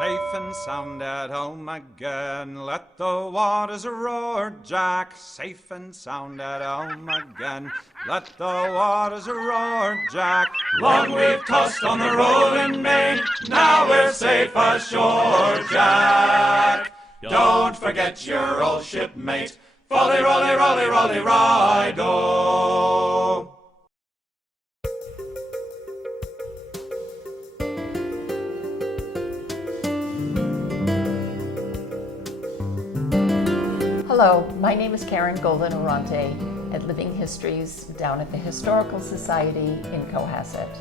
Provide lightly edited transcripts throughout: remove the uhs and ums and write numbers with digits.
Safe and sound at home again, let the waters roar, Jack. Safe and sound at home again, let the waters roar, Jack. Long we've tossed on the rolling main, now we're safe ashore, Jack. Don't forget your old shipmate, folly, rolly, rolly, rolly, ride-o. Hello, my name is Karen Golden Oronte at Living Histories down at the Historical Society in Cohasset.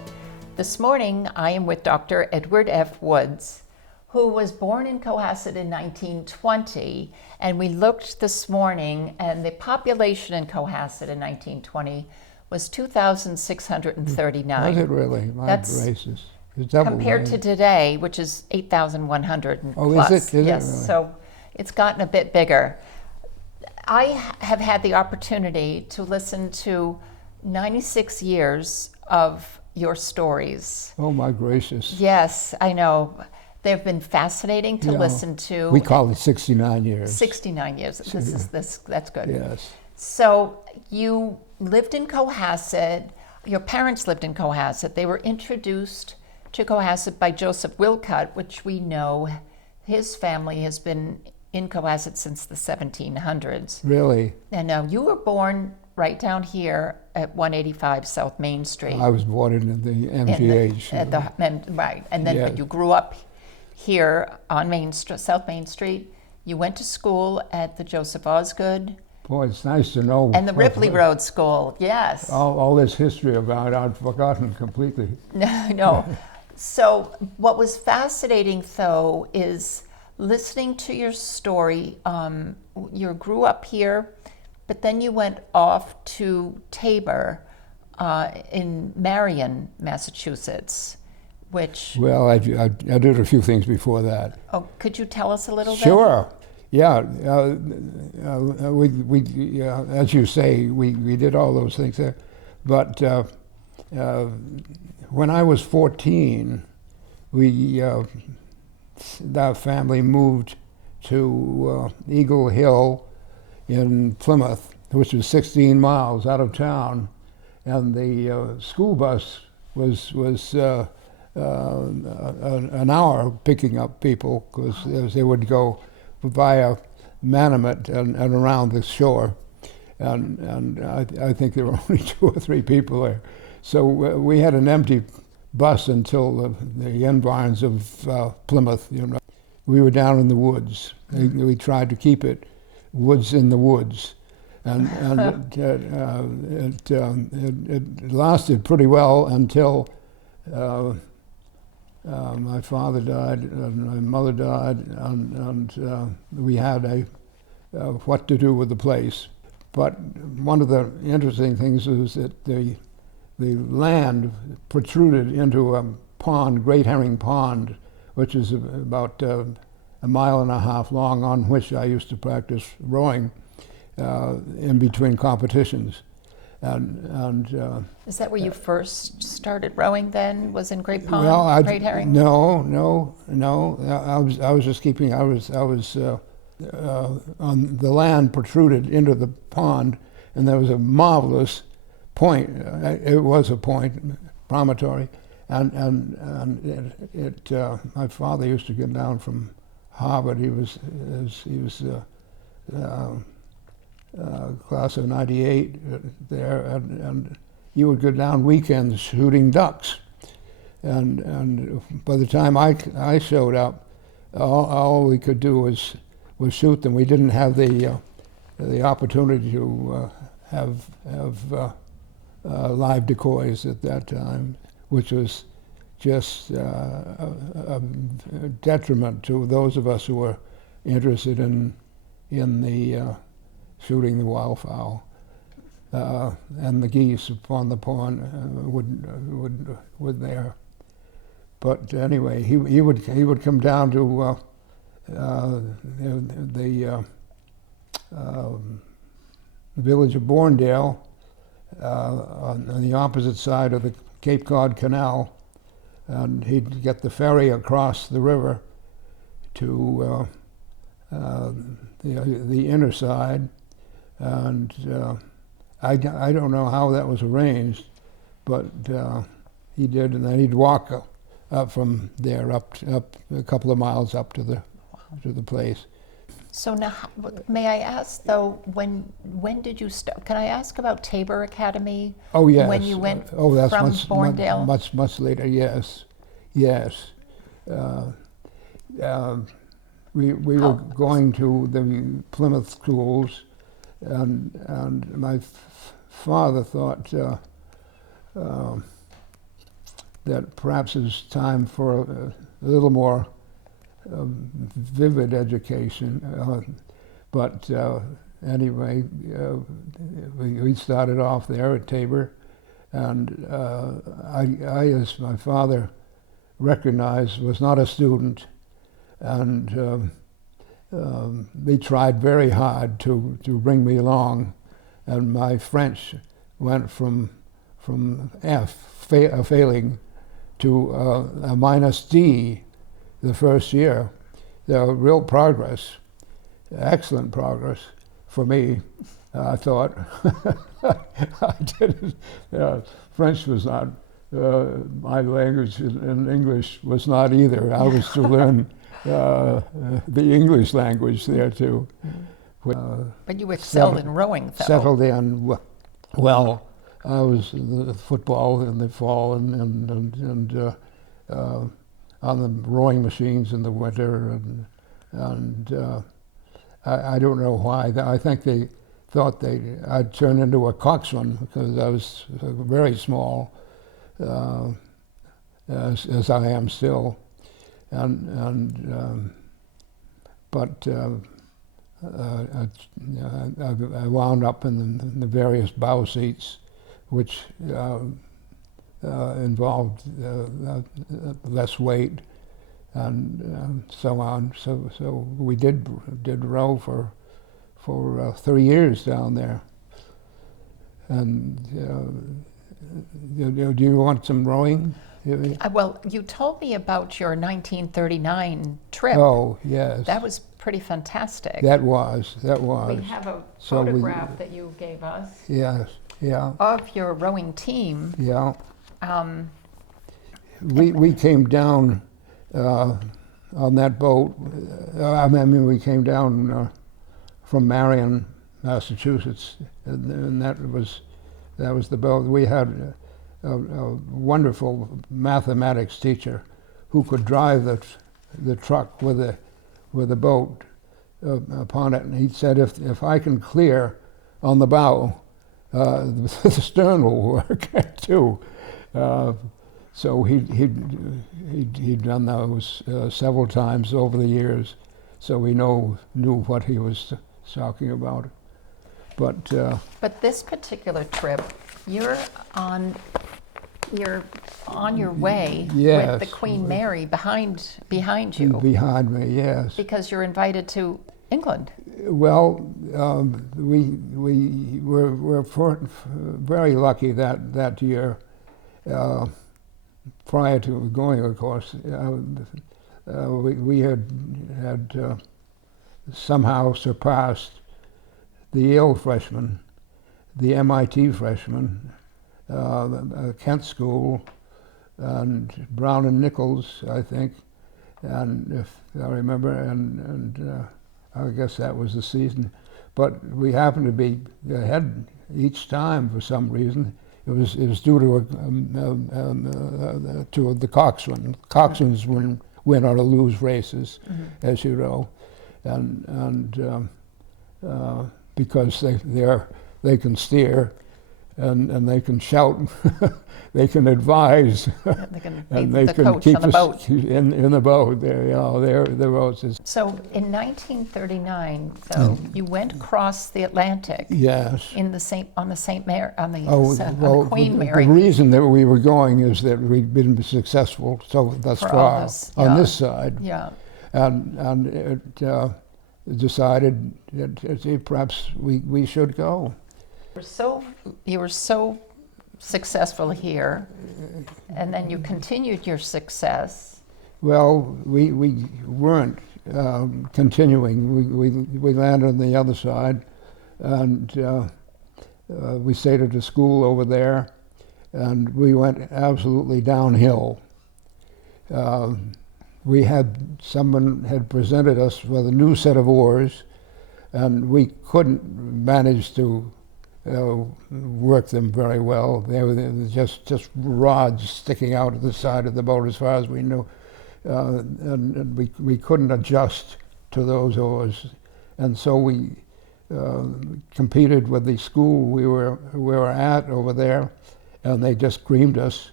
This morning I am with Dr. Edward F. Woods, who was born in Cohasset in 1920, and we looked this morning and the population in Cohasset in 1920 was 2,639. Was it really? My gracious. It's double, compared right? to today, which is 8,100 Oh, plus. is it? Yes, Really? so it's gotten a bit bigger. I have had the opportunity to listen to 96 years of your stories. Oh, my gracious. Yes, I know. They've been fascinating to Yeah. listen to. We call it 69 years. 69 years. That's good. Yes. So you lived in Cohasset. Your parents lived in Cohasset. They were introduced to Cohasset by Joseph Wilcott, which we know his family has been in Cohasset since the 1700s. Really? And you were born right down here at 185 South Main Street. I was born in the MGH. Right, and then Yeah. but you grew up here on South Main Street. You went to school at the Joseph Osgood Boy, it's nice to know. and the Ripley Road School. Yes. All this history about it, I'd forgotten completely. No. So what was fascinating, though, is listening to your story. You grew up here, but then you went off to Tabor in Marion, Massachusetts, which... Well, I did a few things before that. Oh, could you tell us a little bit? Sure. Yeah. We as you say, we did all those things there. But when I was 14, that family moved to Eagle Hill in Plymouth, which was 16 miles out of town, and the school bus was an hour picking up people because they would go via Manamet and around the shore, and I think there were only 2 or 3 people there, so we had an empty bus until the environs of Plymouth. We were down in the woods. We tried to keep it woods in the woods, and it lasted pretty well until my father died and my mother died, and we had what to do with the place. But one of the interesting things is that the land protruded into a pond, Great Herring Pond, which is about a mile and a half long, on which I used to practice rowing in between competitions. And Is that where you first started rowing then, was in Great Pond, well, Great Herring? No. I was just keeping. I was on the land protruded into the pond, and there was a marvelous point. It was a point, promontory, and my father used to get down from Harvard. He was class of '98 there, and he would go down weekends shooting ducks. And by the time I showed up, all we could do was shoot them. We didn't have the opportunity to have live decoys at that time, which was just a detriment to those of us who were interested in the shooting the wildfowl. And the geese upon the pond would there. But anyway, he would come down to the village of Borndale on the opposite side of the Cape Cod Canal, and he'd get the ferry across the river to the inner side, and I don't know how that was arranged, but he did, and then he'd walk up from there up a couple of miles up to the place. So now, may I ask though, when did you start? Can I ask about Tabor Academy? Oh yes. When you went that's from much, Borndale? much later. Yes, yes. We were going to the Plymouth schools, and my father thought that perhaps it was time for a little more vivid education. But anyway, we started off there at Tabor, and I, as my father recognized, was not a student, and they tried very hard to bring me along, and my French went from failing to a -D the first year. There was real progress, excellent progress for me, I thought. I didn't, French was not my language, and English was not either. I was to learn the English language there too. But you excelled in rowing, though. Settled in well. I was the football in the fall and on the rowing machines in the winter, and I don't know why. I think they thought I'd turn into a coxswain because I was very small, as I am still, but I wound up in the various bow seats, which involved less weight and so on. So we did row for 3 years down there. And do you want some rowing? Well, you told me about your 1939 trip. Oh, yes. That was pretty fantastic. That was. We have a photograph that you gave us. Yes, yeah. Of your rowing team. Yeah. We came down on that boat. I mean, we came down from Marion, Massachusetts, and that was the boat. We had a wonderful mathematics teacher who could drive the truck with a boat upon it, and he said, if I can clear on the bow, the stern will work too. So he'd done those several times over the years, so we knew what he was talking about. But this particular trip, you're on your way yes, with the Queen Mary behind you. Behind me, yes. Because you're invited to England. Well, we were very lucky that year. Prior to going, of course, we had somehow surpassed the Yale freshmen, the MIT freshmen, Kent School, and Brown and Nichols, I think, and if I remember, and I guess that was the season. But we happened to be ahead each time for some reason. It was due to the coxswain. Coxswains win or lose races, as you know, and because they can steer, and they can shout, they can advise, They can and be they the can coach keep on the us boat. in the boat. They're the boats. So in 1939, though, you went across the Atlantic. Yes. On the Well, Queen Mary. the reason that we were going is that we'd been successful thus For all far this, on yeah. this side, Yeah. and it decided that perhaps we should go. You were so successful here, and then you continued your success. Well, we weren't continuing. We landed on the other side, and we stayed at a school over there, and we went absolutely downhill. Someone had presented us with a new set of oars, and we couldn't manage to work them very well. They were just rods sticking out of the side of the boat as far as we knew, and we couldn't adjust to those oars, and so we competed with the school we were at over there, and they just creamed us.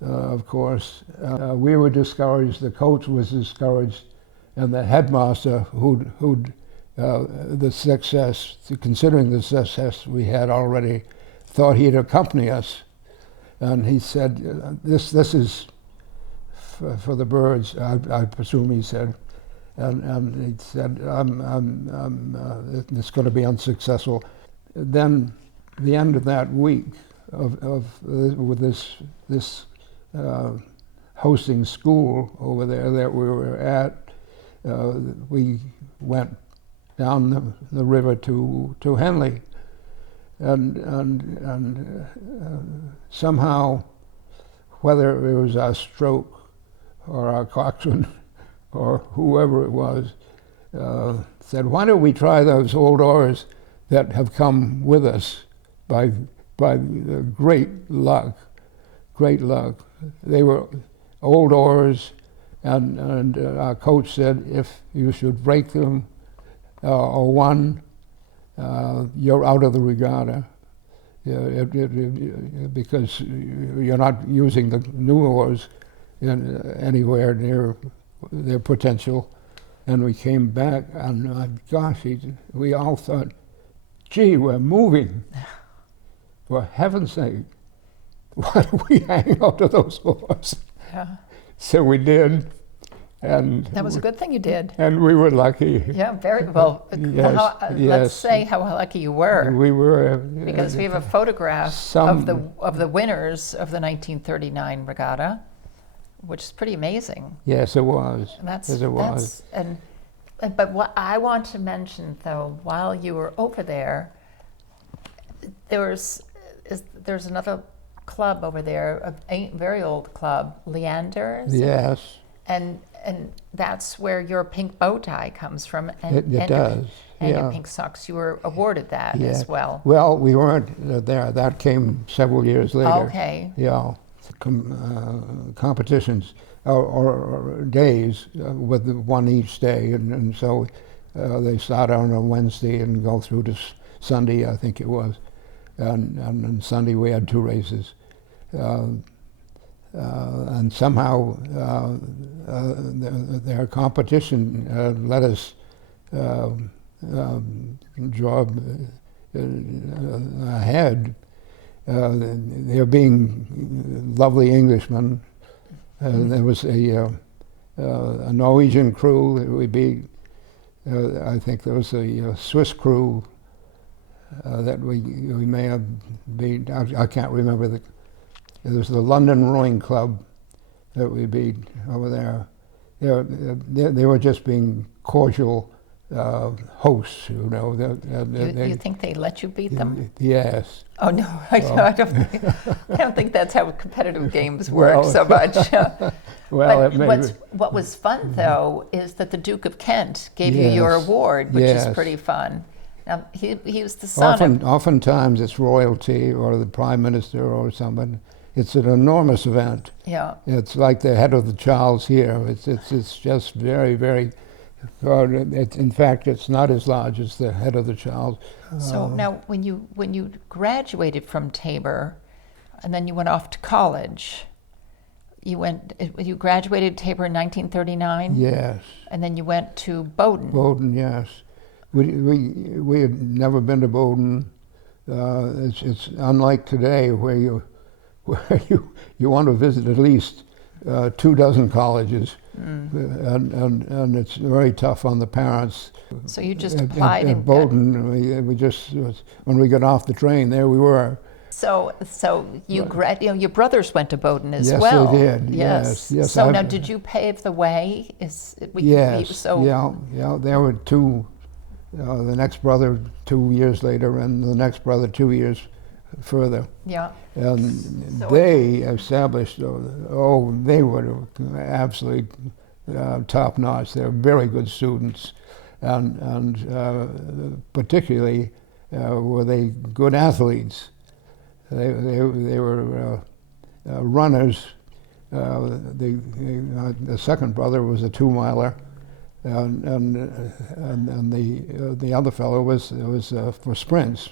Of course, we were discouraged. The coach was discouraged, and the headmaster, who'd the success, considering the success we had already, thought he'd accompany us, and he said, "This is for the birds." I presume he said, and he said, "It's going to be unsuccessful." Then, the end of that week with this hosting school over there that we were at, we went down the river to Henley, and somehow, whether it was our stroke or our coxswain or whoever it was, said, "Why don't we try those old oars that have come with us by great luck?" Great luck. They were old oars, and our coach said, "If you should break them or one, you're out of the regatta, because you're not using the new oars anywhere near their potential." And we came back, and gosh, we all thought, "Gee, we're moving. For heaven's sake, why don't we hang out to those oars?" Yeah. So we did, and That was a good thing you did. and we were lucky. Yeah, very well. Yes, Let's yes. say how lucky you were, We were because we have a photograph of the winners of the 1939 regatta, which is pretty amazing. Yes, it was. And Yes, it was. But what I want to mention, though, while you were over there, there's another club over there, a very old club, Leander's. Yes, And that's where your pink bow tie comes from. And, it does. And Yeah. your pink socks. You were awarded that Yeah. as well. Well, we weren't there. That came several years later. Okay. Yeah, competitions or days with one each day, and so they start on a Wednesday and go through to Sunday, I think it was, and on Sunday we had 2 races, and somehow their competition let us draw ahead. There being lovely Englishmen. There was a Norwegian crew that we beat. I think there was a Swiss crew that we may have beat. I can't remember. There was the London Rowing Club that we beat over there. They were just being cordial hosts, you know. You think they let you beat them? Yes. Oh no, I don't think that's how competitive games work so much. Well, but what was fun though is that the Duke of Kent gave you your award, which is pretty fun. Now he was the son. Oftentimes it's royalty or the prime minister or someone. It's an enormous event. Yeah. It's like the head of the Charles here. It's just very, very. In fact, it's not as large as the head of the Charles. So now, when you graduated from Tabor, and then you went off to college, you graduated Tabor in 1939. Yes. And then you went to Bowdoin. Bowdoin, yes. We had never been to Bowdoin. It's unlike today where you want to visit at least 24 colleges. And it's very tough on the parents. So you just applied at Bowdoin. We just when we got off the train, there we were. So your brothers went to Bowdoin as Yes, well. they did. Yes, yes. So now, did you pave the way? Yes. So yeah. There were two. The next brother 2 years later, and the next brother 2 years further. yeah. And So they established. They were absolutely top notch. They were very good students, and particularly were they good athletes. They were runners. The second brother was a 2-miler, and the other fellow was for sprints,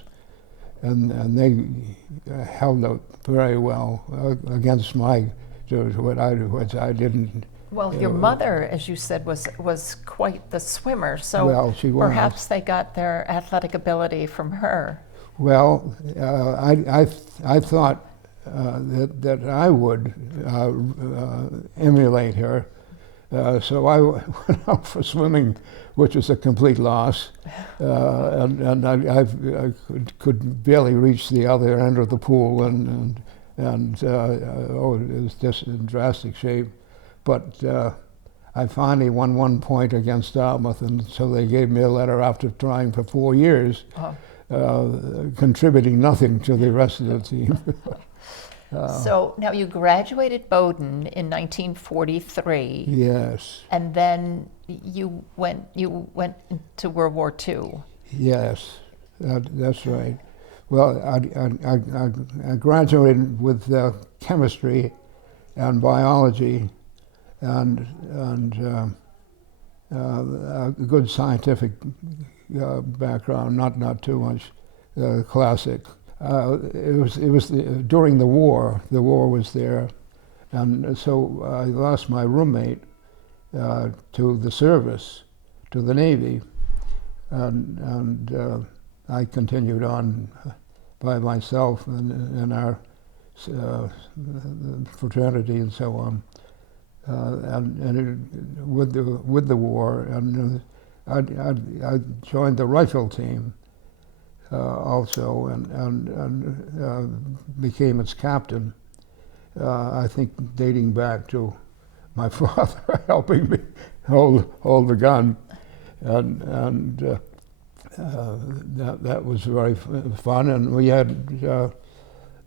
and they held up very well against which I didn't. Well, your mother, as you said, was quite the swimmer. So Well, she was. perhaps they got their athletic ability from her. Well, I thought that I would emulate her, so I went out for swimming, which was a complete loss, and I could barely reach the other end of the pool, and it was just in drastic shape. But I finally won 1 point against Dartmouth, and so they gave me a letter after trying for 4 years. Contributing nothing to the rest of the team. So now you graduated Bowdoin in 1943. Yes. And then you went to World War II. Yes, that's right. Well, I graduated with chemistry and biology and a good scientific background, not too much classic. It was during the war. The war was there, and so I lost my roommate to the service, to the Navy, and I continued on by myself in our fraternity and so on, with the war, and I joined the rifle team also, and became its captain. I think dating back to my father helping me hold the gun, and that was very fun. And we had,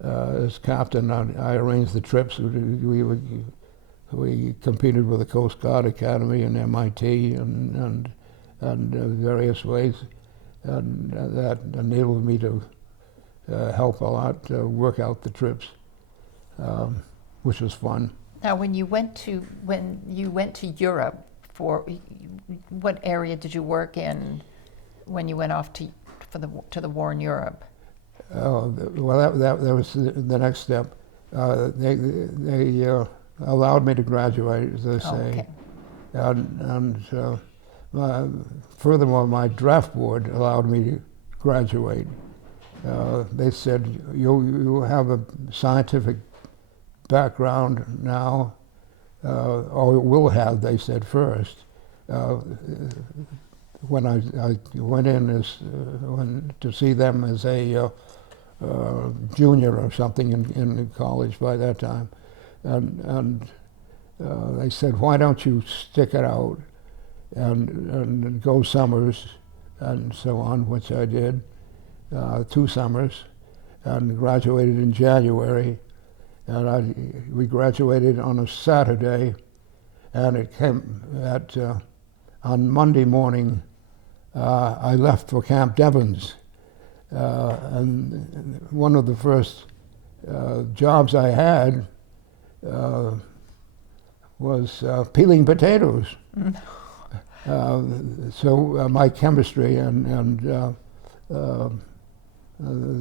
as captain, I arranged the trips. We competed with the Coast Guard Academy and MIT and various ways, and that enabled me to help a lot, work out the trips, which was fun. Now, when you went to Europe, for what area did you work in when you went off to the war in Europe? Well, that was the next step. They allowed me to graduate, as they say, and furthermore, my draft board allowed me to graduate. They said, you have a scientific background now, or will have, they said first. When I went in to see them as a junior or something in college by that time, and they said, why don't you stick it out and go summers and so on, which I did, 2 summers, and graduated in January. And we graduated on a Saturday, and it came on Monday morning. I left for Camp Devens, and one of the first jobs I had was peeling potatoes. So my chemistry and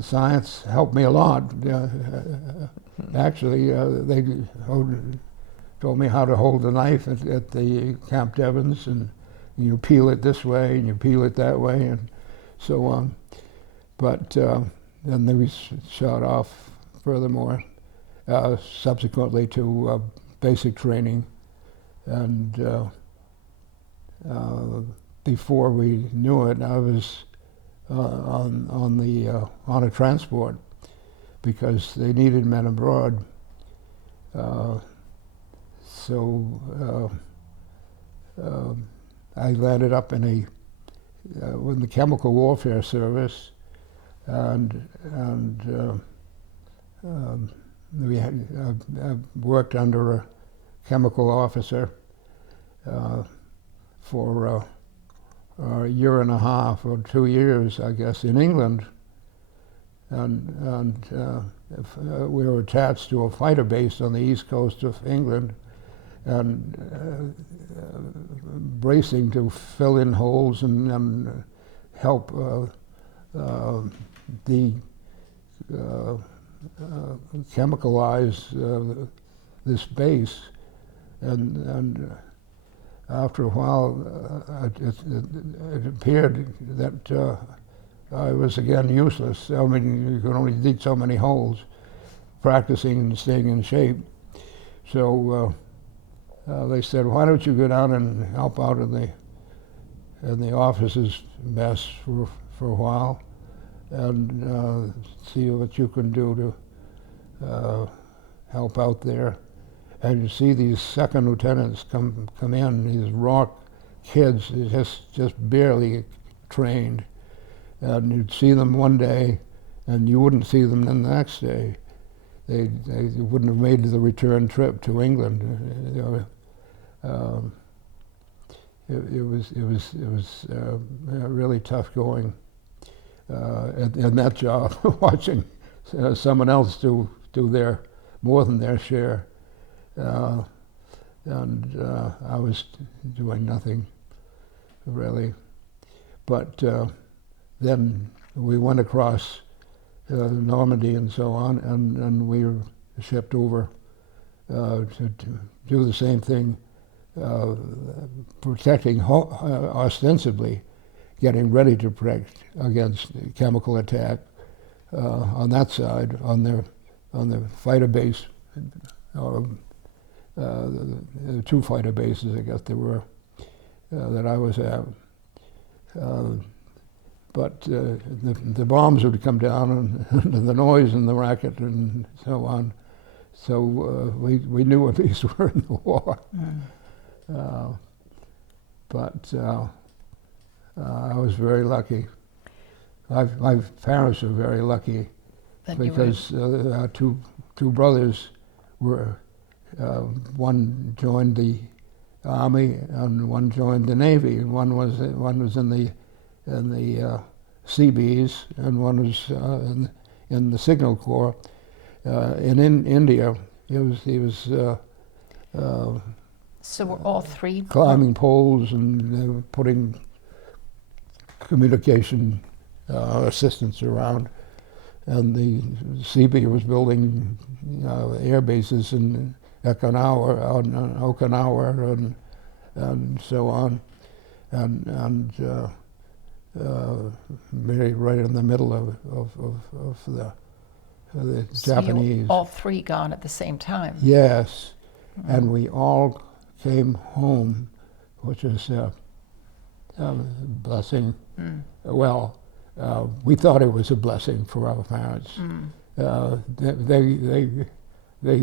science helped me a lot. Actually, they told me how to hold the knife at the Camp Devens, and you peel it this way and you peel it that way and so on. But then they was shot off furthermore, subsequently to basic training, and before we knew it, I was on a transport. because they needed men abroad. So I landed up in with the Chemical Warfare Service, and we had I worked under a chemical officer for a year and a half or 2 years, I guess, in England, and we were attached to a fighter base on the east coast of England, and bracing to fill in holes and help chemicalize this base, and after a while it appeared that I was again useless. I mean, you could only dig so many holes, practicing and staying in shape. So they said, "Why don't you go down and help out in the officers' mess for a while, and see what you can do to help out there." And you see these second lieutenants come in, these raw kids, just barely trained, and you'd see them one day, and you wouldn't see them the next day. They wouldn't have made the return trip to England. It was really tough going in that job, watching someone else do their more than their share, and I was doing nothing really. But then we went across Normandy and so on, and we were shipped over to do the same thing, protecting, ostensibly getting ready to protect against chemical attack on that side, on the fighter base, or the two fighter bases, I guess there were, that I was at. But the bombs would come down, and the noise and the racket and so on. So we knew at least we were in the war. But I was very lucky. My parents were very lucky, because our two brothers were, one joined the Army and one joined the Navy, and one was in the Seabees, and one was in the Signal Corps. In India, he was so were all three climbing poles and putting communication assistance around, and the Seabee was building air bases in Okinawa and so on, and very right in the middle of the Japanese. You all three gone at the same time? Yes, and we all came home, which is a blessing. Well, we thought it was a blessing for our parents. They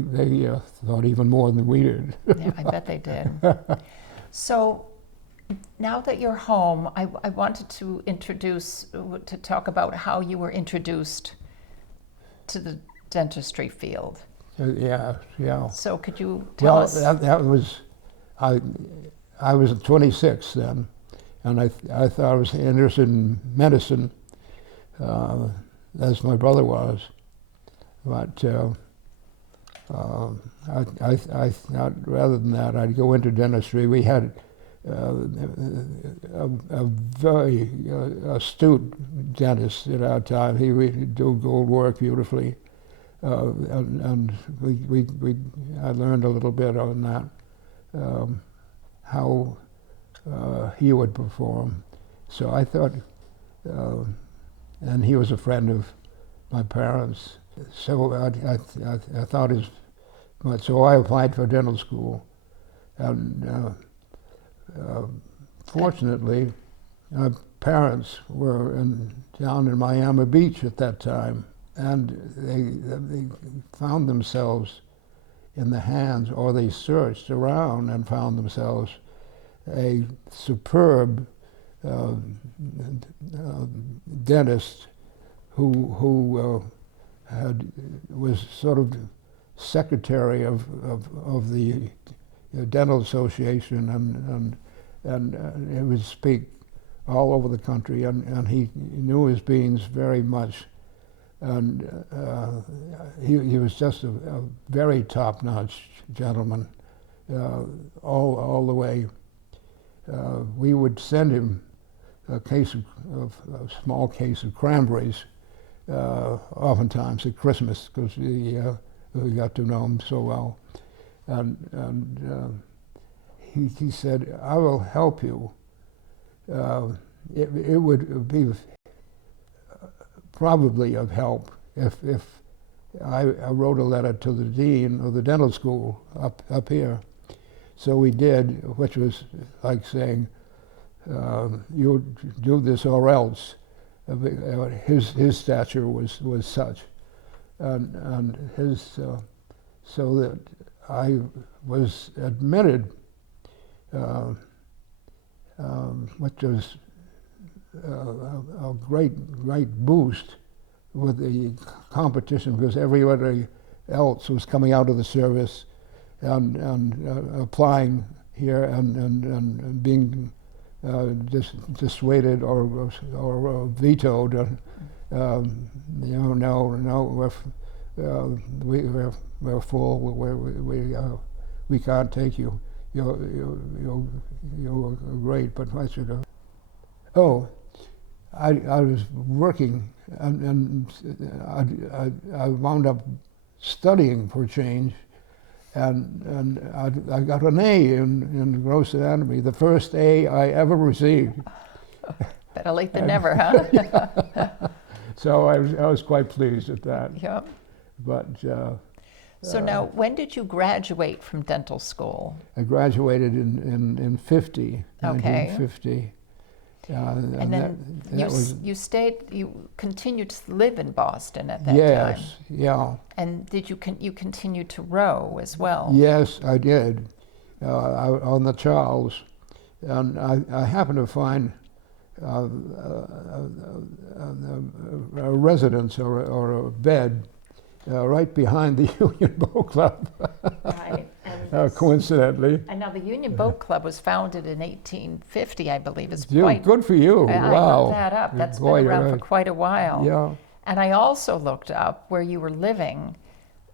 thought even more than we did. Yeah, I bet they did. So now that you're home, I wanted to talk about how you were introduced to the dentistry field. Yeah. So could you tell us? That was, I was 26 then, and I thought I was interested in medicine, as my brother was. But I thought rather than that, I'd go into dentistry. We had a very astute dentist at our time. He would do gold work beautifully, and I learned a little bit on that, how he would perform. So I thought, and he was a friend of my parents. So I thought as much. So I applied for dental school, and fortunately, my parents were down in Miami Beach at that time, and they found themselves in the hands, or they searched around and found themselves a superb dentist who was sort of secretary of the dental association, and he would speak all over the country, and he knew his beans very much, and he was just a very top-notch gentleman all the way. We would send him a small case of cranberries, oftentimes at Christmas, because we got to know him so well, and he said, "I will help you." It would be probably of help if I wrote a letter to the dean of the dental school up here. So we did, which was like saying, "You do this or else." His stature was such, and his so that I was admitted, which was a great boost with the competition, because everybody else was coming out of the service and applying here and being dissuaded or vetoed. No, we're full. We can't take you. You're great, but I should have. Oh, I was working, and I wound up studying for a change, and I got an A in gross anatomy, the first A I ever received. Better late than never, huh? Yeah. So I was quite pleased at that. Yeah. But so now, when did you graduate from dental school? I graduated in 50, Okay. 1950. And then you continued to live in Boston at that time. Yes, yeah. And did you continued to row as well? Yes, I did, on the Charles. And I happened to find a residence or a bed right behind the Union Boat Club. Right. And coincidentally. And now the Union Boat Club was founded in 1850, I believe. It's Good for you. I Wow. looked that up. That's Boy, been around for quite a while. Yeah. And I also looked up where you were living,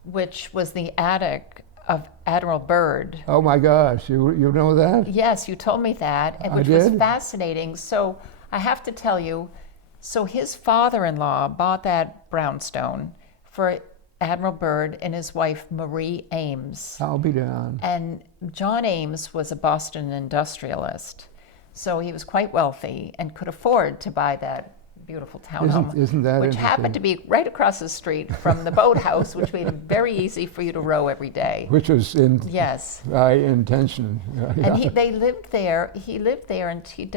which was the attic of Admiral Byrd. Oh my gosh, you know that? Yes, you told me that, and which was fascinating. So I have to tell you, so his father-in-law bought that brownstone for Admiral Byrd and his wife Marie Ames. I'll be down. And John Ames was a Boston industrialist, so he was quite wealthy and could afford to buy that beautiful townhome, isn't that which happened to be right across the street from the boathouse, which made it very easy for you to row every day. Which was yes, intention. And they lived there. He lived there until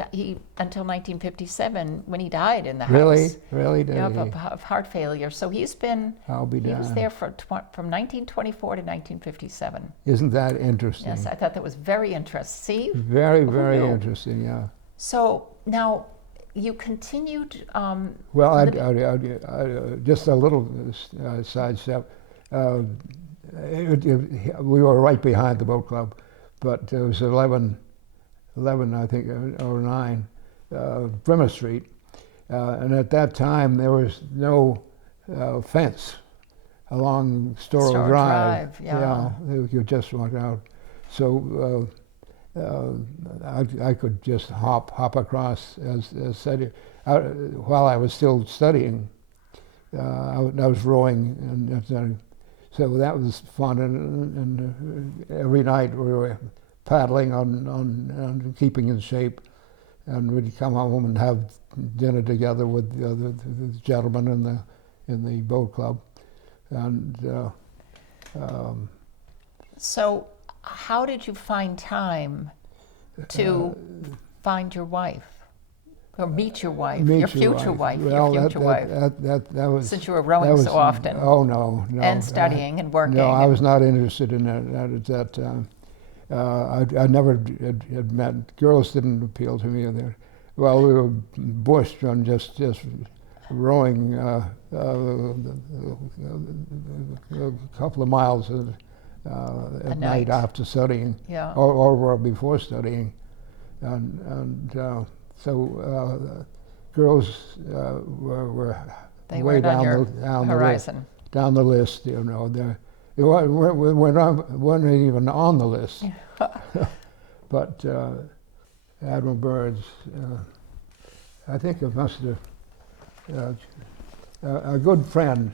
1957, when he died in the house. Really? Did he? Of heart failure. So he's been. I'll be He was darned. there from 1924 to 1957. Isn't that interesting? Yes, I thought that was very interesting. See? Very, Who very knew? interesting, yeah. So now you continued. Well, I just a little sidestep. We were right behind the boat club, but it was 11, I think, or 9, Bremer Street. And at that time, there was no fence along Storrow Drive. Yeah. You just walk out. So I could just hop across, as said. While I was still studying, I was rowing, and so that was fun. And every night we were paddling on keeping in shape, and we'd come home and have dinner together with the gentlemen in the boat club, and. So, how did you find time to find your wife? Or meet your wife, meet your future wife, Well, your future wife. That was. Since you were rowing that was, so often. Oh no, no. And studying and working. No, I was not interested in that at that time. I never had met girls. Didn't appeal to me either. Well, we were bushed on just rowing a couple of miles at night after studying, yeah. or before studying, and so girls were they way down the horizon. Down the list, you know. They weren't even on the list. But Admiral Byrd's, I think it must have, a good friend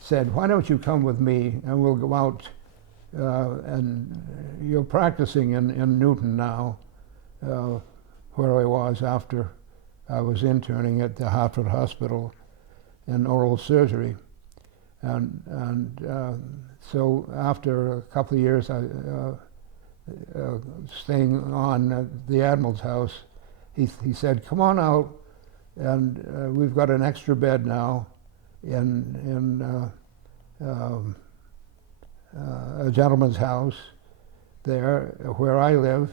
said, why don't you come with me and we'll go out, and you're practicing in Newton now, where I was after I was interning at the Hartford Hospital in oral surgery. And so after a couple of years, I staying on at the Admiral's house, he said, come on out, and we've got an extra bed now in a gentleman's house there where I live,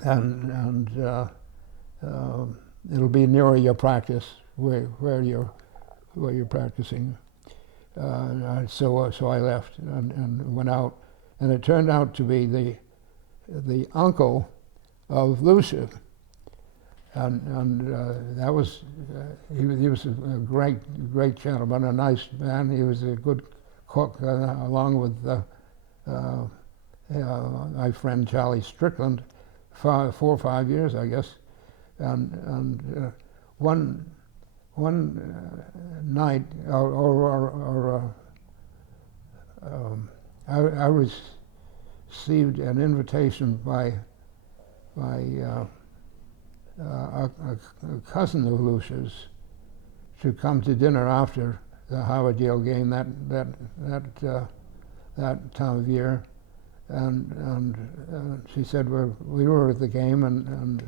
and it'll be nearer your practice where you're practicing. So I left and went out, and it turned out to be the uncle of Lucia, and that was he was a great gentleman, a nice man. He was a good cook, along with my friend Charlie Strickland, 4 or 5 years, I guess, and one night, I received an invitation by a cousin of Lucia's to come to dinner after the Howard-Yale game that time of year, and she said we were at the game and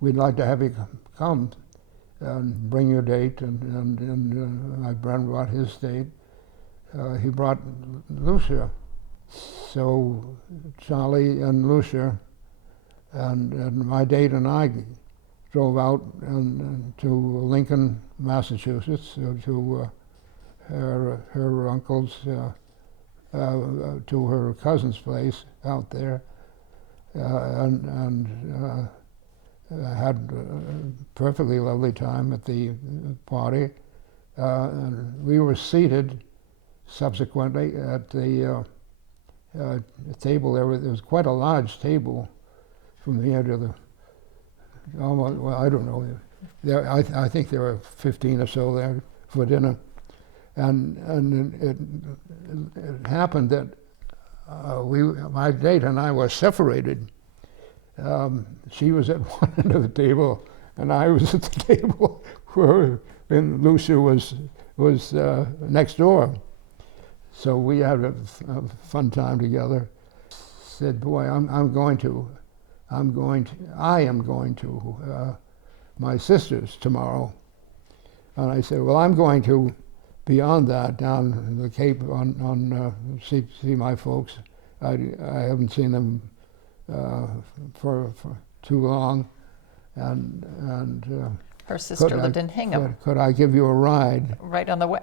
we'd like to have you come and bring your date, and my friend brought his date. He brought Lucia. So Charlie and Lucia and my date and I drove out to Lincoln, Massachusetts, to her uncle's, to her cousin's place out there, and had a perfectly lovely time at the party. And we were seated subsequently at the table there. There was quite a large table from here to the, almost, well, I don't know. I think there were 15 or so there for dinner. And it happened that my date and I were separated. She was at one end of the table, and I was at the table where Lucia was next door. So we had a fun time together. Said, boy, I am going to my sister's tomorrow. And I said, well, I'm going to beyond that down in the Cape see my folks. I haven't seen them for too long, and her sister lived in Hingham. Could I give you a ride? Right on the way.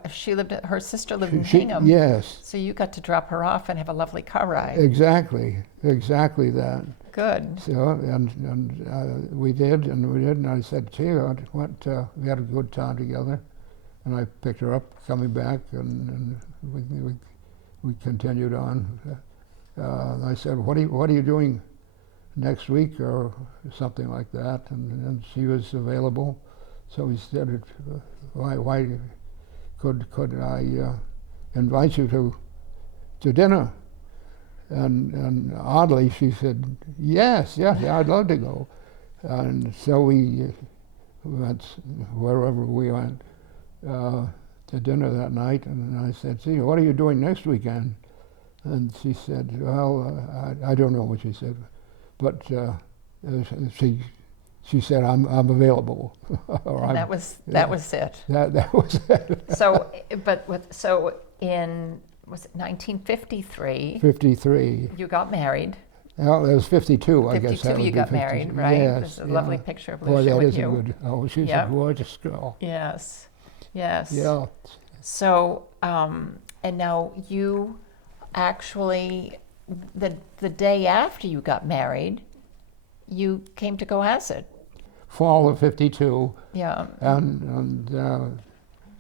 Her sister lived in Hingham. Yes. So you got to drop her off and have a lovely car ride. Exactly that. Good. So and we did, and I said, gee, we had a good time together, and I picked her up coming back, and we continued on. I said, what are you doing next week or something like that, and she was available. So he said, why could I invite you to dinner? And oddly, she said, yes, I'd love to go. And so we went wherever we went to dinner that night, and I said, see, what are you doing next weekend? And she said, well, I don't know what she said, but she she said, I'm available. Or And that was it. That was it. So in, was it 1953? 53. You got married. Well, it was 52, I guess. 52, you got married, right? Yes. There's a lovely picture of Boy, Lucia that with is you. a good. Oh, she's Yep. a gorgeous girl. Yes, yes. Yeah. So, and now you actually, the day after you got married, you came to Cohasset. Fall of 52. Yeah. And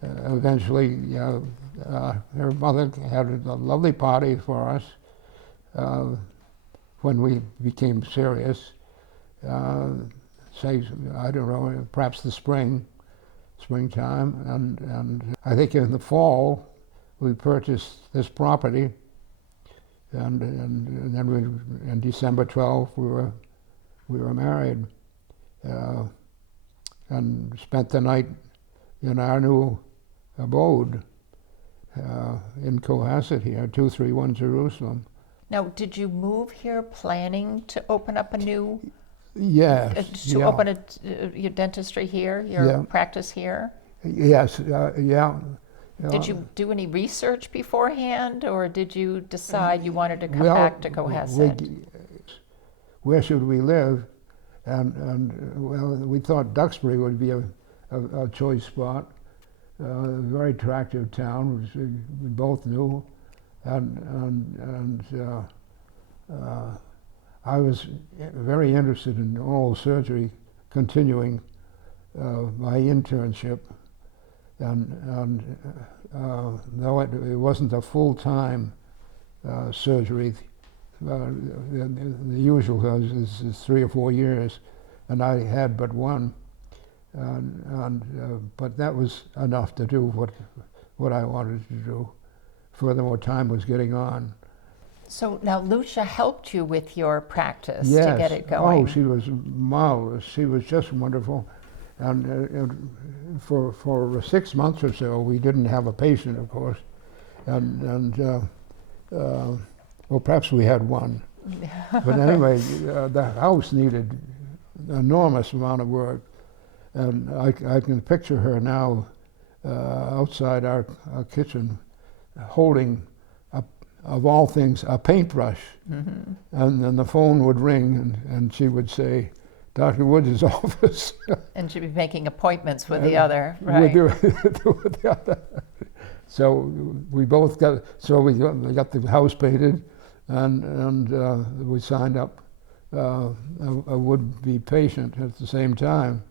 eventually, her mother had a lovely party for us when we became serious. Say, I don't know, perhaps the springtime, and I think in the fall we purchased this property, and then in December 12th we were married, and spent the night in our new abode in Cohasset here, 231 Jerusalem. Now, did you move here planning to open up a new, Yes. to yeah. open your dentistry here, your Yeah. practice here? Yes, yeah. Did you do any research beforehand, or did you decide you wanted to come Well, back to Cohasset? where should we live? And well, we thought Duxbury would be a choice spot. A very attractive town, which we both knew, and I was very interested in oral surgery, continuing my internship, and though it wasn't a full-time surgery, the usual is 3 or 4 years, and I had but one, but that was enough to do what I wanted to do. Furthermore, time was getting on. So now Lucia helped you with your practice Yes. to get it going. Oh, she was marvelous. She was just wonderful. And for 6 months or so, we didn't have a patient, of course. Well, perhaps we had one. But anyway, the house needed an enormous amount of work. And I can picture her now outside our kitchen holding, of all things, a paintbrush. Mm-hmm. And then the phone would ring and she would say, Dr. Woods' office. And she'd be making appointments with the other, right? With the other. So we both got the house painted, and we signed up a would-be patient at the same time.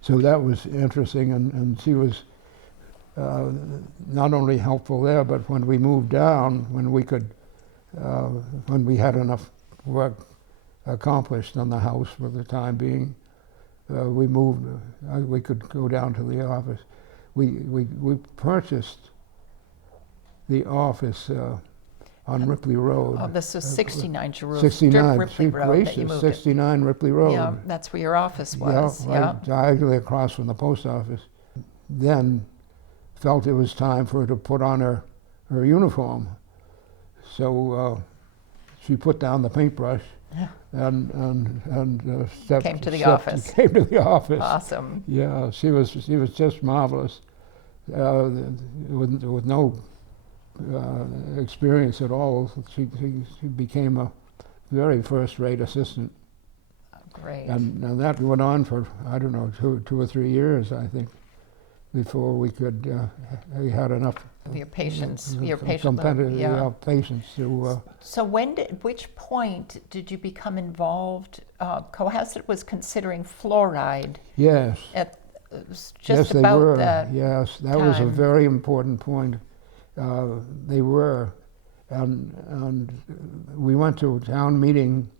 So that was interesting, and she was not only helpful there, but when we moved down, when we had enough work accomplished on the house for the time being, we moved. We could go down to the office. We purchased the office on Ripley Road. Oh, this was 69 Jerusalem. 69. Ripley Road that you moved 69 Ripley Road. Yeah, that's where your office was. Yeah, right diagonally across from the post office. Then felt it was time for her to put on her uniform. So she put down the paintbrush and Came to the office. Came to the office. Awesome. Yeah, she was just marvelous, with no experience at all. She became a very first-rate assistant. Oh, great. And that went on for, I don't know, 2 or 3 years, I think, before we we had enough Your patients patience to. So which point did you become involved? Cohasset was considering fluoride. Yes. Just yes, they about were. that. Yes, that was a time. very important point. They were, and we went to a town meeting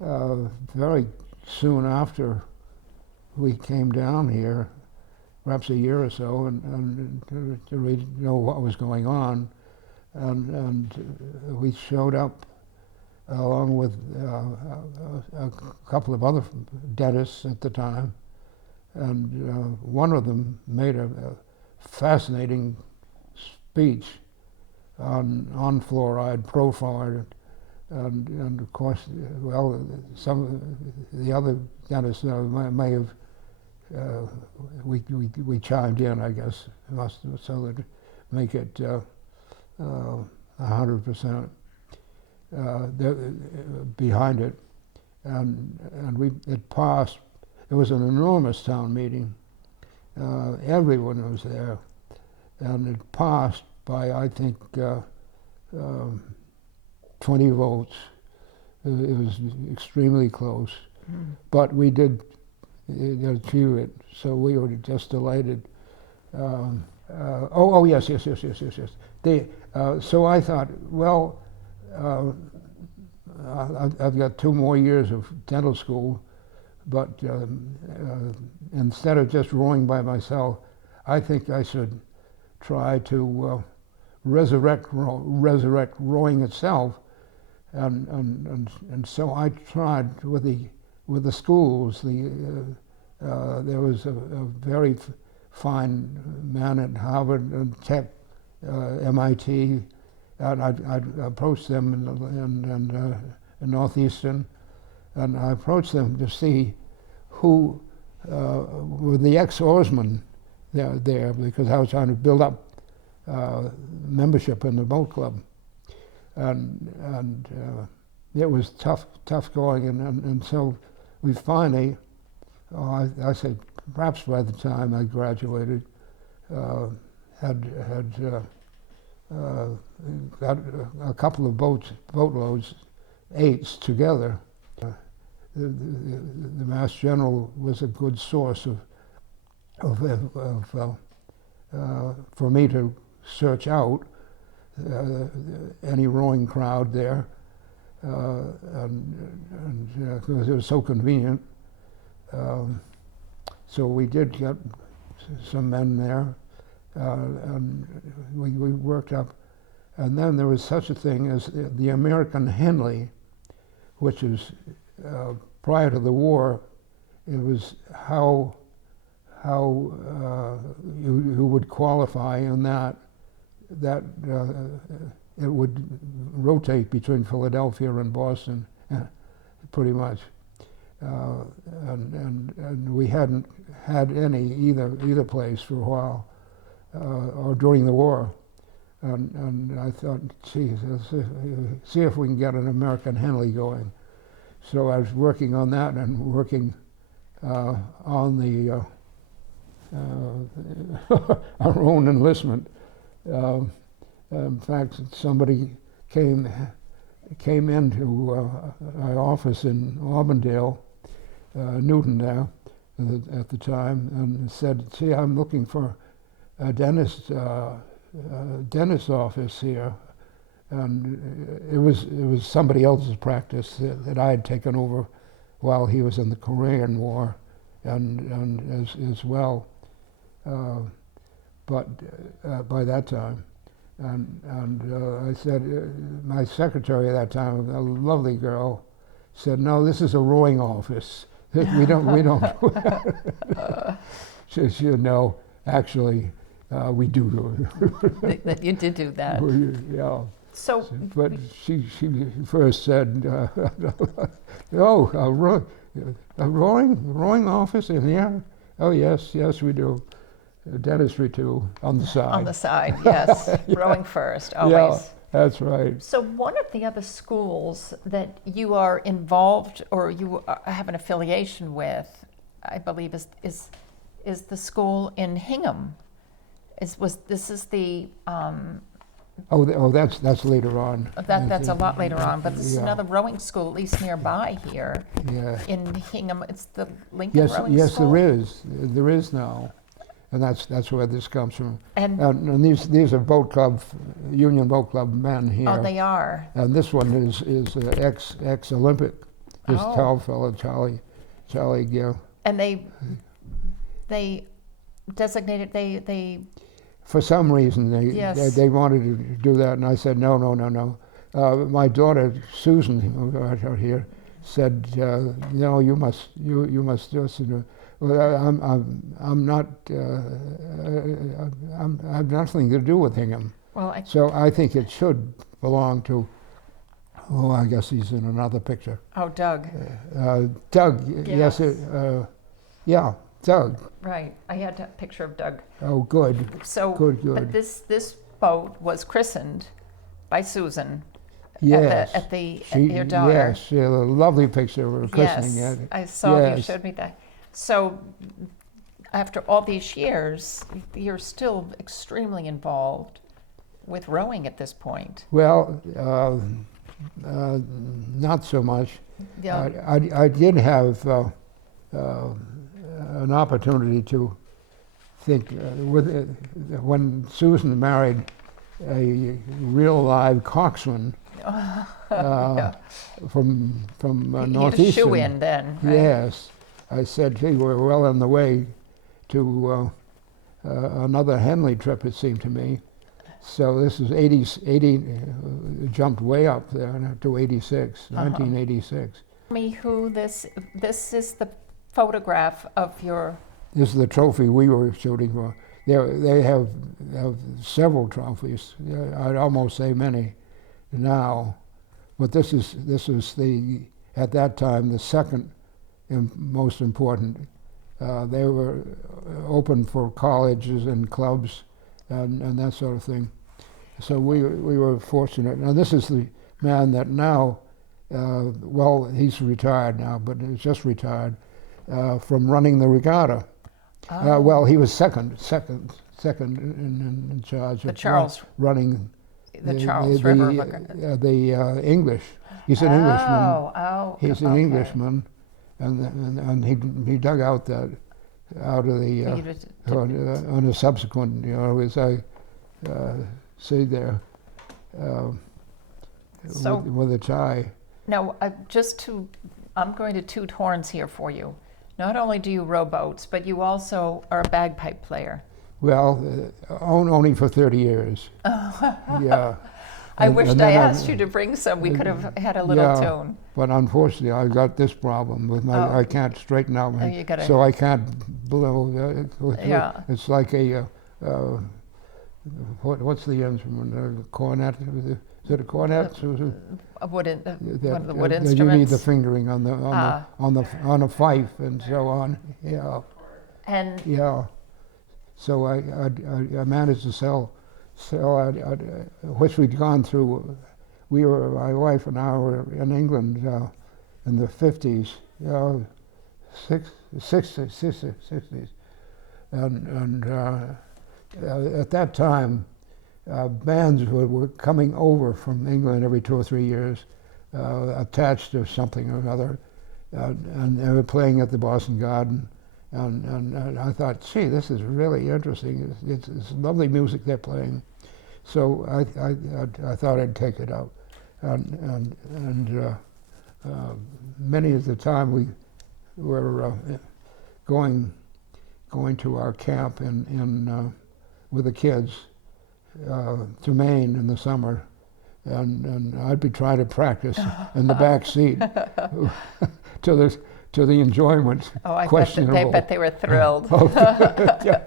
very soon after we came down here, perhaps a year or so, and to really know what was going on, and we showed up along with a couple of other dentists at the time, and one of them made a fascinating speech on fluoride, pro-fluoride and of course, well, some of the other dentists may have, we chimed in, I guess, so that make it 100% behind it, and it passed. It was an enormous town meeting. Everyone was there, and it passed by, I think, 20 votes. It was extremely close, but we did achieve it, so we were just delighted. Yes. So I thought, well, I've got 2 more years of dental school, but instead of just rowing by myself, I think I should try to resurrect rowing itself, and so I tried with the schools. There was a very fine man at Harvard and Tech, MIT, and I approached them in Northeastern, and I approached them to see who were the ex-oarsmen there, because I was trying to build up membership in the boat club, and it was tough going, and so we finally, I say perhaps by the time I graduated, had got a couple of boatloads, 8s together. The Mass General was a good source for me to search out any rowing crowd there, and because it was so convenient. So we did get some men there, and we worked up. And then there was such a thing as the American Henley, which is prior to the war. It was how you would qualify in that it would rotate between Philadelphia and Boston, pretty much. And we hadn't had any either place for a while, or during the war, and I thought, geez, see if we can get an American Henley going. So I was working on that and working on the our own enlistment. In fact, somebody came into our office in Auburndale, Newton now, at the time, and said, "See, I'm looking for a dentist office here," and it was somebody else's practice that I had taken over while he was in the Korean War, and as well, but by that time. And I said, my secretary at that time, a lovely girl, said, "No, this is a rowing office. We don't." She said, "No, actually, we do." That you did do that. Yeah. So, but she first said, "Oh, a rowing office in here? Oh, yes, we do. Dentistry too, on the side." On the side, yes. Yeah. Rowing first, always. Yeah, that's right. So one of the other schools that you are involved or you have an affiliation with, I believe, is the school in Hingham. That's later on. That's a lot later on, but this is another rowing school, at least nearby here. Yeah. In Hingham, it's the Lincoln Rowing Yes, School. there is now, and that's where this comes from. And these are Union Boat Club men here. oh, they are. And this one is ex-Olympic. This tall fellow, Charlie Gill. And they designated they. For some reason, Yes. they wanted to do that, and I said, no. My daughter, Susan, right here, said, "No, you must just, well, I'm not, I have nothing to do with Hingham." Well, So I think it should belong to Oh, I guess he's in another picture. Oh, Doug. Doug, yes, yeah, Doug. Right. I had a picture of Doug. Oh, good. So, Good. but this boat was christened by Susan Yes. at your daughter. Yes, a lovely picture of her christening. Yes, it. I saw you Yes. showed me that. So, after all these years, you're still extremely involved with rowing at this point. Well, not so much. Yeah. I did have an opportunity to think when Susan married a real live coxswain from Northeastern. You shoe in then, right? Yes, I said, gee, we're well on the way to another Henley trip, it seemed to me. So this is 80 jumped way up there to 86, 1986. Tell me who this is the photograph of your. This is the trophy we were shooting for. They have several trophies. I'd almost say many now, but this was the at that time the second most important. They were open for colleges and clubs and that sort of thing. So we were fortunate. And this is the man that now, well, he's retired now, but he's just retired from running the regatta. Oh. Well, he was second in charge of running the Charles River. The English. He's an Englishman. Oh, He's an Englishman, and he dug out that out of the on a subsequent, as I say there, with a tie. Now, I'm going to toot horns here for you. Not only do you row boats, but you also are a bagpipe player. Well, only for 30 years. Yeah. I wished I asked you to bring some. We could have had a little tune. But unfortunately, I got this problem with my. I can't straighten out my. So I can't blow. It's like a. What's the instrument? A cornet? Is it a cornet? One of the wood instruments. You need the fingering on a fife and so on. Yeah. And. Yeah. So I managed to sell, which we'd gone through. My wife and I were in England in the 50s, 60s. And at that time, bands were coming over from England every 2 or 3 years, attached to something or another, and they were playing at the Boston Garden. And I thought, gee, this is really interesting. It's lovely music they're playing. So I thought I'd take it up. And many of the time we were going to our camp in with the kids to Maine in the summer, and I'd be trying to practice in the back seat to the enjoyment. Questionable. I bet they were thrilled. Yeah,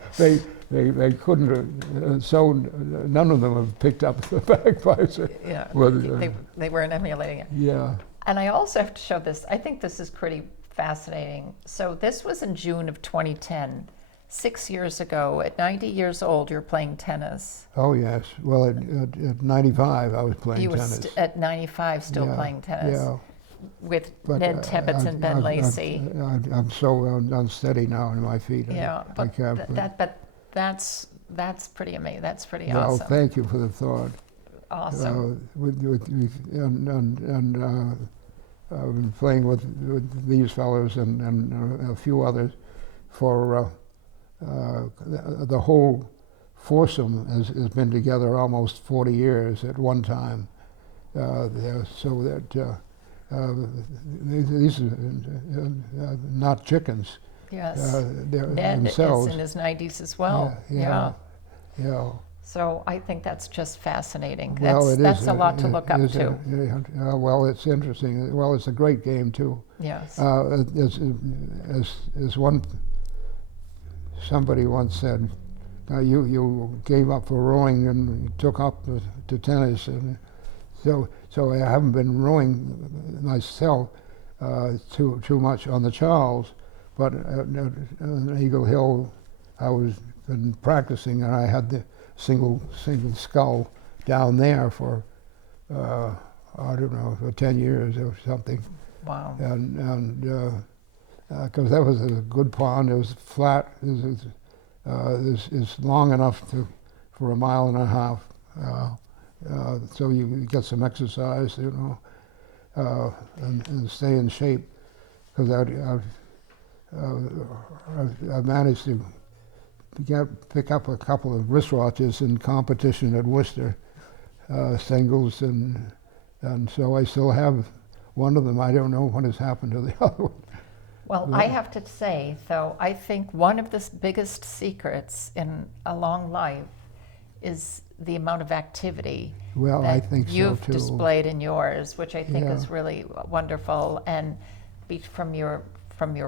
they couldn't. So none of them have picked up the bagpipes. Yeah, they weren't emulating it. Yeah. And I also have to show this. I think this is pretty fascinating. So this was in June of 2010. 6 years ago, at 90 years old, you're playing tennis. Oh, yes. Well, at 95, I was playing tennis. You were at 95 still playing tennis. Yeah. But Ned Tebbets and Ben Lacey. I'm so unsteady now in my feet. Yeah, but that's pretty amazing. That's pretty awesome. Well, thank you for the thought. Awesome. I've been playing with these fellows and a few others for the whole foursome has been together almost 40 years at one time. So that these are not chickens. Yes. They're Ned themselves. is in his 90s as well. Yeah. So I think that's just fascinating. Well, that's a lot to look up to. Well, it's interesting. Well, it's a great game too. Yes. As somebody once said, you gave up for rowing and took up to tennis, and So I haven't been rowing myself too much on the Charles, but on Eagle Hill, I was been practicing, and I had the single scull down there for I don't know, for 10 years or something. Wow. And because that was a good pond, it was flat, it's long enough for a mile and a half. So you get some exercise, you know, and stay in shape. Because I managed to pick up a couple of wristwatches in competition at Worcester, singles, and so I still have one of them. I don't know what has happened to the other one. Well, I have to say, though, I think one of the biggest secrets in a long life is the amount of activity Well, I think so you've too. displayed in yours, which I think Yeah. is really wonderful. And from your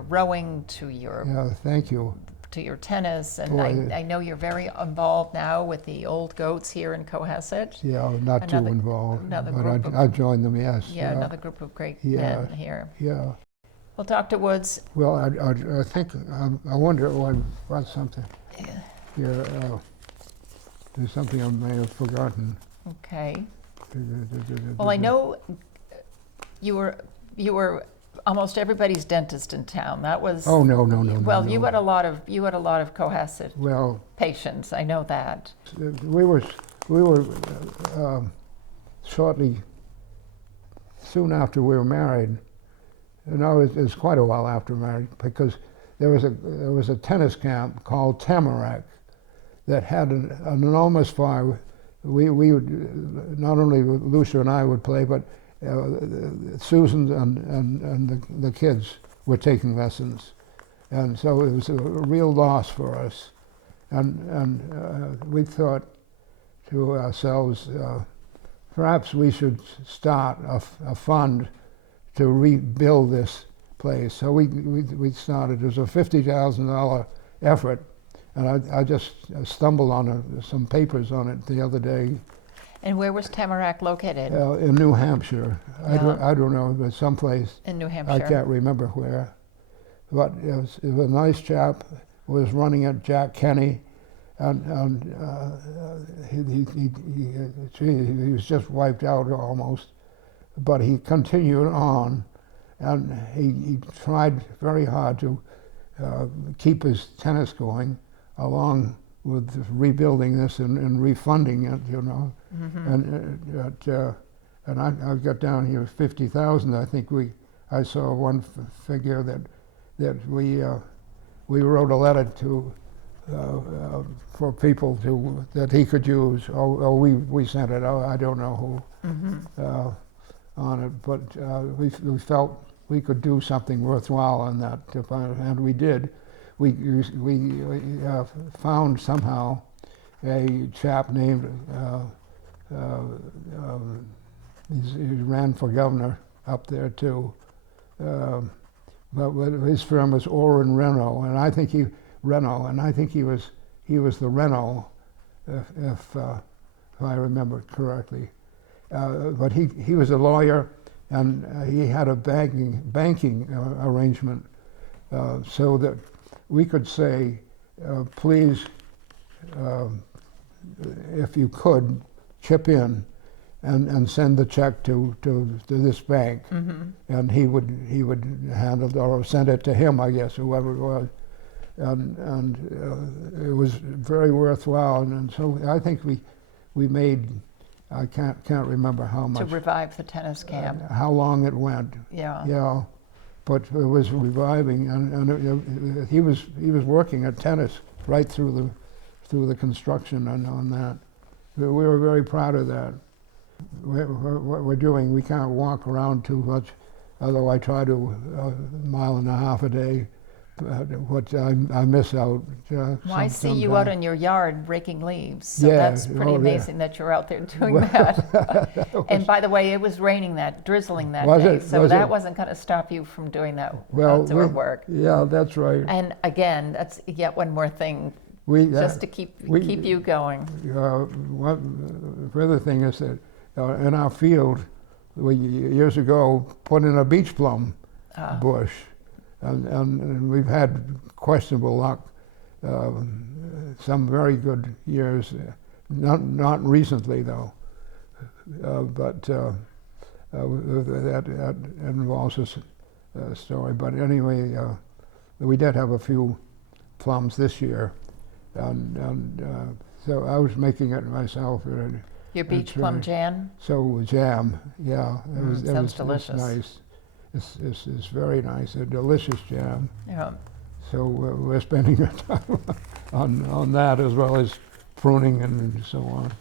rowing to your Yeah, thank you. to your tennis, and Boy. I know you're very involved now with the old goats here in Cohasset. Yeah, not too Another- involved, another but group of- I joined them. Yes. Yeah, another group of great Yeah. men here. Yeah. Well, Dr. Woods, Well, I think I wonder. Oh, I brought something here. There's something I may have forgotten. okay. Well, I know you were almost everybody's dentist in town. That was. Oh no. Well, no. you had a lot of Cohasset Well, patients. I know that. we were shortly soon after we were married. No, it was quite a while after marriage, because there was a tennis camp called Tamarack that had an enormous fire. We would, not only Lucia and I would play, but Susan and the kids were taking lessons, and so it was a real loss for us. And we thought to ourselves, perhaps we should start a fund to rebuild this place. So we started. It was a $50,000 effort, and I just stumbled on some papers on it the other day. And where was Tamarack located? In New Hampshire. Yeah. I don't know, but someplace. In New Hampshire. I can't remember where. But it was a nice chap, was running it, Jack Kenny, and he was just wiped out almost. But he continued on, and he tried very hard to keep his tennis going, along with rebuilding this and refunding it, you know. Mm-hmm. And I got down here 50,000. I think I saw one figure that we wrote a letter to for people that he could use. Or we sent it. I don't know who. Mm-hmm. On it, but we felt we could do something worthwhile on that, and we did. We found somehow a chap named he ran for governor up there too, but his firm was Orr and Renault, and I think he was the Renault, if I remember correctly. But he was a lawyer, and he had a banking arrangement, so that we could say, please, if you could, chip in and send the check to this bank, mm-hmm. and he would handle it, or send it to him, I guess, whoever it was, and it was very worthwhile, and so I think we made. I can't remember how much. To revive the tennis camp. How long it went. Yeah. Yeah, but it was reviving, and he was working at tennis right through the construction and on that. We were very proud of that. What we're doing, we can't walk around too much, although I try to a mile and a half a day. What I miss out. Well, I see you out in your yard raking leaves, so Yeah, that's pretty amazing that you're out there doing Well, that. And by the way, it was raining drizzling that Was day, it? so Was that it? wasn't going to stop you from doing that Well, outdoor work. Yeah, that's right. And again, that's yet one more thing, We just to keep you going. One further thing is that in our field, we years ago put in a beach plum bush, and we've had questionable luck. Some very good years, not recently though, but that involves a story. But anyway, we did have a few plums this year, and so I was making it myself. Your beach plum jam? So jam, yeah, sounds delicious. Nice. It's very nice, a delicious jam. Yeah. So we're spending our time on that as well as pruning and so on.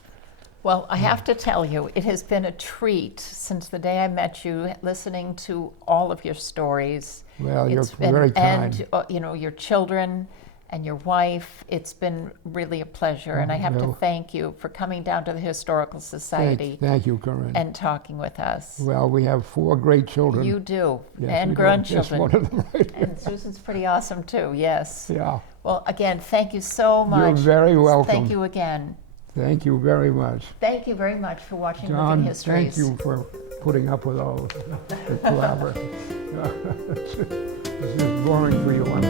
Well, I have to tell you, it has been a treat since the day I met you, listening to all of your stories. Well, you're very kind. And your children and your wife. It's been really a pleasure, and I have to thank you for coming down to the Historical Society. Thank you, Karen. And talking with us. Well, we have 4 great children. You do, yes, and grandchildren. One of them, right? And Susan's pretty awesome too. Yes. Yeah. Well, again, thank you so much. You're very welcome. Thank you again. Thank you very much. Thank you very much for watching John, Living Histories. thank you for putting up with all the collaboration. It's just boring for you, I'm